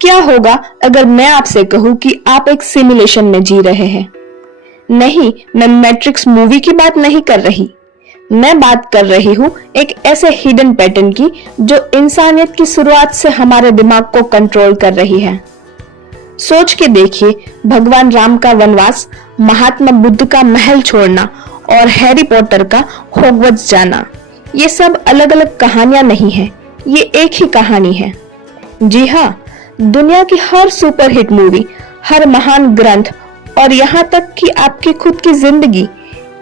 क्या होगा अगर मैं आपसे कहूं कि आप एक सिमुलेशन में जी रहे हैं? नहीं, मैं मैट्रिक्स मूवी की बात नहीं कर रही। मैं बात कर रही हूं एक ऐसे हिडन पैटर्न की जो इंसानियत की शुरुआत से हमारे दिमाग को कंट्रोल कर रही है। सोच के देखिए, भगवान राम का वनवास, महात्मा बुद्ध का महल छोड़ना और हैरी पॉटर का हॉगवर्ट्स जाना, ये सब अलग अलग कहानियां नहीं है, ये एक ही कहानी है। जी हाँ, दुनिया की हर सुपरहिट मूवी, हर महान ग्रंथ और यहाँ तक कि आपकी खुद की जिंदगी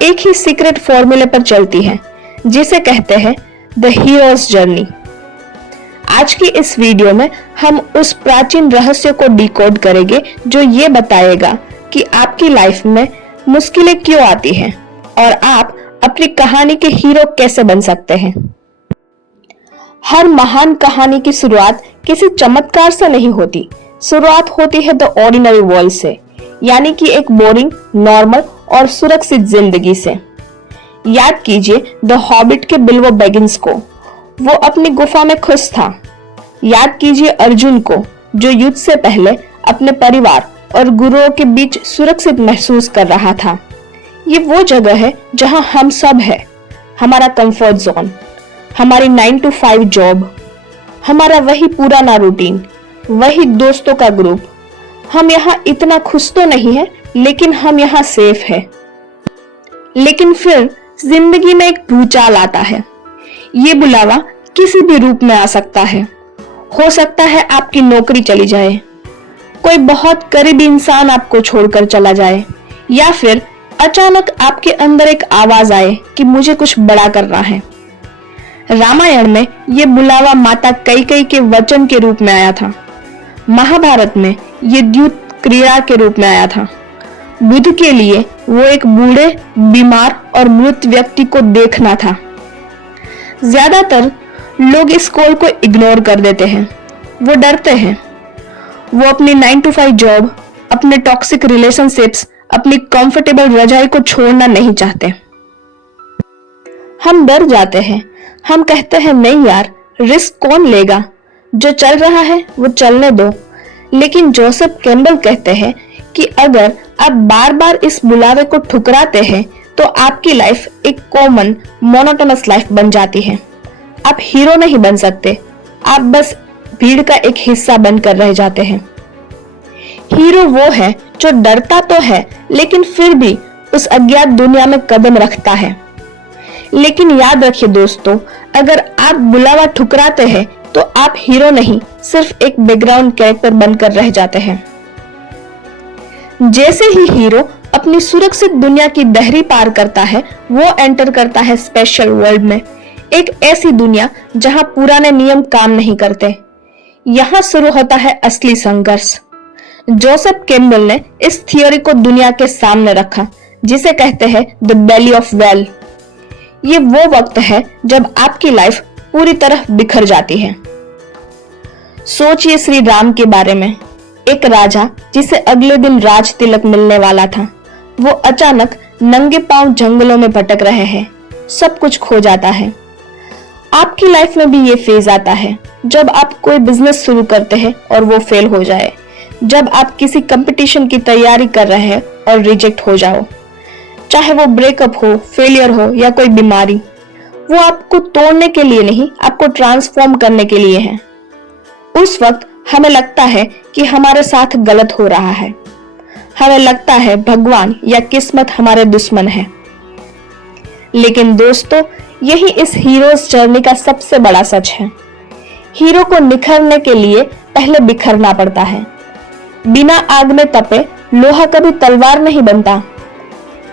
एक ही सीक्रेट फॉर्मूले पर चलती है, जिसे कहते हैं द हीरोज जर्नी। आज की इस वीडियो में हम उस प्राचीन रहस्य को डिकोड करेंगे जो ये बताएगा कि आपकी लाइफ में मुश्किलें क्यों आती हैं और आप अपनी कहानी के हीरो कैसे बन सकते हैं। हर महान कहानी की शुरुआत किसी चमत्कार से नहीं होती। शुरुआत होती है द ऑर्डिनरी वर्ल्ड से, यानी कि एक बोरिंग, नॉर्मल और सुरक्षित जिंदगी से। याद कीजिए द हॉबिट के बिल्बो बैगिंस को, वो अपनी गुफा में खुश था। याद कीजिए अर्जुन को, जो युद्ध से पहले अपने परिवार और गुरुओं के बीच सुरक्षित महसूस कर रहा था। ये वो जगह है जहां हम सब है, हमारा कंफर्ट जोन, हमारी 9 to 5 जॉब, हमारा वही पुराना रूटीन, वही दोस्तों का ग्रुप। हम यहाँ इतना खुश तो नहीं है, लेकिन हम यहाँ सेफ है। लेकिन फिर जिंदगी में एक भूचाल आता है। ये बुलावा किसी भी रूप में आ सकता है। हो सकता है आपकी नौकरी चली जाए, कोई बहुत करीबी इंसान आपको छोड़कर चला जाए, या फिर अचानक आपके अंदर एक आवाज आए कि मुझे कुछ बड़ा करना है। रामायण में ये बुलावा माता कैकेयी के वचन के रूप में आया था। महाभारत में ये द्यूत क्रीड़ा के रूप में आया था। बुद्ध के लिए वो एक बूढ़े, बीमार और मृत व्यक्ति को देखना था। ज्यादातर लोग इस कॉल को इग्नोर कर देते हैं। वो डरते हैं। वो अपनी 9 to 5 जॉब, अपने टॉक्सिक रिलेशनशिप्स, अपनी कंफर्टेबल रजाई को छोड़ना नहीं चाहते। हम डर जाते हैं। हम कहते हैं नहीं यार, रिस्क कौन लेगा, जो चल रहा है वो चलने दो। लेकिन जोसेफ कैम्पबेल कहते हैं कि अगर आप बार बार इस बुलावे को ठुकराते हैं तो आपकी लाइफ एक कॉमन मोनोटोनस लाइफ बन जाती है। आप हीरो नहीं बन सकते, आप बस भीड़ का एक हिस्सा बनकर रह जाते हैं। हीरो वो है जो डरता तो है, लेकिन फिर भी उस अज्ञात दुनिया में कदम रखता है। लेकिन याद रखिए दोस्तों, अगर आप बुलावा ठुकराते हैं तो आप हीरो नहीं, सिर्फ एक बैकग्राउंड कैरेक्टर बनकर रह जाते हैं। जैसे ही हीरो अपनी सुरक्षित दुनिया की दहरी पार करता है, वो एंटर करता है स्पेशल वर्ल्ड में, एक ऐसी दुनिया जहां पुराने नियम काम नहीं करते। यहां शुरू होता है असली संघर्ष। जोसेफ कैम्पबेल ने इस थियोरी को दुनिया के सामने रखा, जिसे कहते हैं द बेली ऑफ वेल। ये वो वक्त है जब आपकी लाइफ पूरी तरह बिखर जाती है। सोचिए श्री राम के बारे में, एक राजा जिसे अगले दिन राज तिलक मिलने वाला था। वो अचानक नंगे पांव जंगलों में भटक रहे हैं, सब कुछ खो जाता है। आपकी लाइफ में भी ये फेज आता है जब आप कोई बिजनेस शुरू करते हैं और वो फेल हो जाए, जब आप किसी कंपटीशन की तैयारी कर रहे हैं और रिजेक्ट हो जाओ, चाहे वो ब्रेकअप हो, फेलियर हो या कोई बीमारी। वो आपको तोड़ने के लिए नहीं, आपको ट्रांसफॉर्म करने के लिए है। उस वक्त हमें लगता है कि हमारे साथ गलत हो रहा है। हमें लगता है भगवान या किस्मत हमारे दुश्मन है। लेकिन दोस्तों, यही इस हीरोज जर्नी का सबसे बड़ा सच है। हीरो को निखरने के लिए पहले बिखरना पड़ता है। बिना आग में तपे लोहा कभी तलवार नहीं बनता।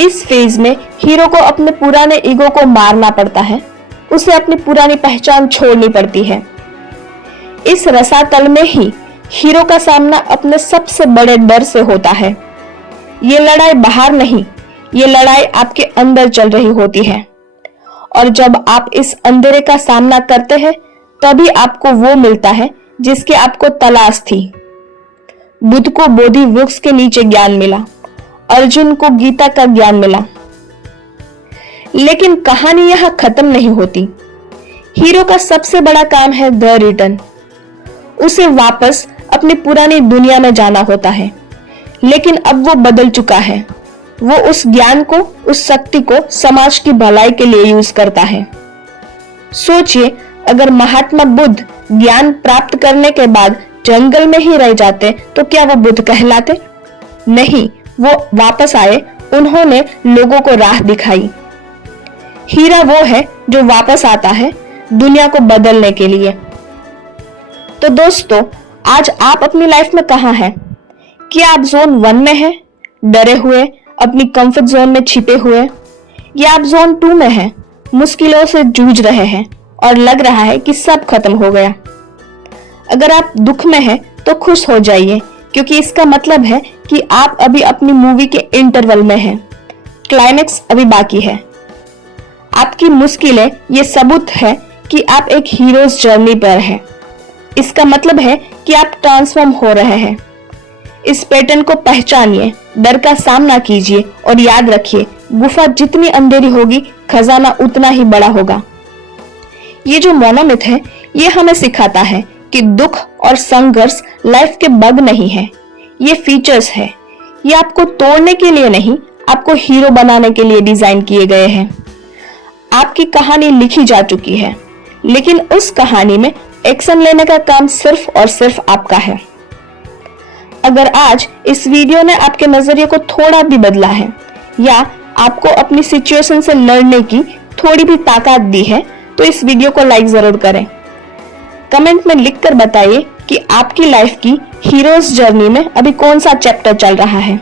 इस फेज में हीरो को अपने पुराने ईगो को मारना पड़ता है, उसे अपनी पुरानी पहचान छोड़नी पड़ती है। इस रसातल में ही हीरो का सामना अपने सबसे बड़े डर से होता है। ये लड़ाई बाहर नहीं, ये लड़ाई आपके अंदर चल रही होती है। और जब आप इस अंधेरे का सामना करते हैं, तभी आपको वो मिलता है जिसकी आपको तलाश थी। बुद्ध को बोधि वृक्ष के नीचे ज्ञान मिला, अर्जुन को गीता का ज्ञान मिला। लेकिन कहानी यहां खत्म नहीं होती। हीरो का सबसे बड़ा काम है द रिटर्न। उसे वापस अपनी पुरानी दुनिया में जाना होता है, लेकिन अब वो बदल चुका है। वो उस ज्ञान को, उस शक्ति को समाज की भलाई के लिए यूज करता है। सोचिए, अगर महात्मा बुद्ध ज्ञान प्राप्त करने के बाद जंगल में ही रह जाते तो क्या वो बुद्ध कहलाते? नहीं, वो वापस आए, उन्होंने लोगों को राह दिखाई। हीरा वो है जो वापस आता है दुनिया को बदलने के लिए। तो दोस्तों, आज आप अपनी लाइफ में कहां हैं? क्या आप जोन 1 में हैं, डरे हुए, अपनी कंफर्ट जोन में छिपे हुए, या आप जोन 2 में हैं, मुश्किलों से जूझ रहे हैं और लग रहा है कि सब खत्म हो गया? अगर आप दुख में हैं तो खुश हो जाइए, क्योंकि इसका मतलब है कि आप अभी अपनी मूवी के इंटरवल में हैं। क्लाइमेक्स अभी बाकी है। आपकी मुश्किलें ये सबूत है कि आप एक हीरोज जर्नी पर हैं। इसका मतलब है कि आप ट्रांसफॉर्म हो रहे हैं। इस पैटर्न को पहचानिए, डर का सामना कीजिए और याद रखिए, गुफा जितनी अंधेरी होगी, खजाना उतना ही बड़ा होगा। ये जो मोनोमिथ है, ये हमें सिखाता है कि दुख और संघर्ष लाइफ के बग नहीं है, ये फीचर्स है। ये आपको तोड़ने के लिए नहीं, आपको हीरो बनाने के लिए डिजाइन किए गए हैं। आपकी कहानी लिखी जा चुकी है, लेकिन उस कहानी में एक्शन लेने का काम सिर्फ और सिर्फ आपका है। अगर आज इस वीडियो ने आपके नजरिए को थोड़ा भी बदला है, या आपको अपनी सिचुएशन से लड़ने की थोड़ी भी ताकत दी है, तो इस वीडियो को लाइक जरूर करें। कमेंट में लिखकर बताइए कि आपकी लाइफ की हीरोज जर्नी में अभी कौन सा चैप्टर चल रहा है।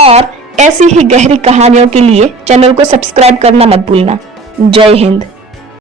और ऐसी ही गहरी कहानियों के लिए चैनल को सब्सक्राइब करना मत भूलना। जय हिंद।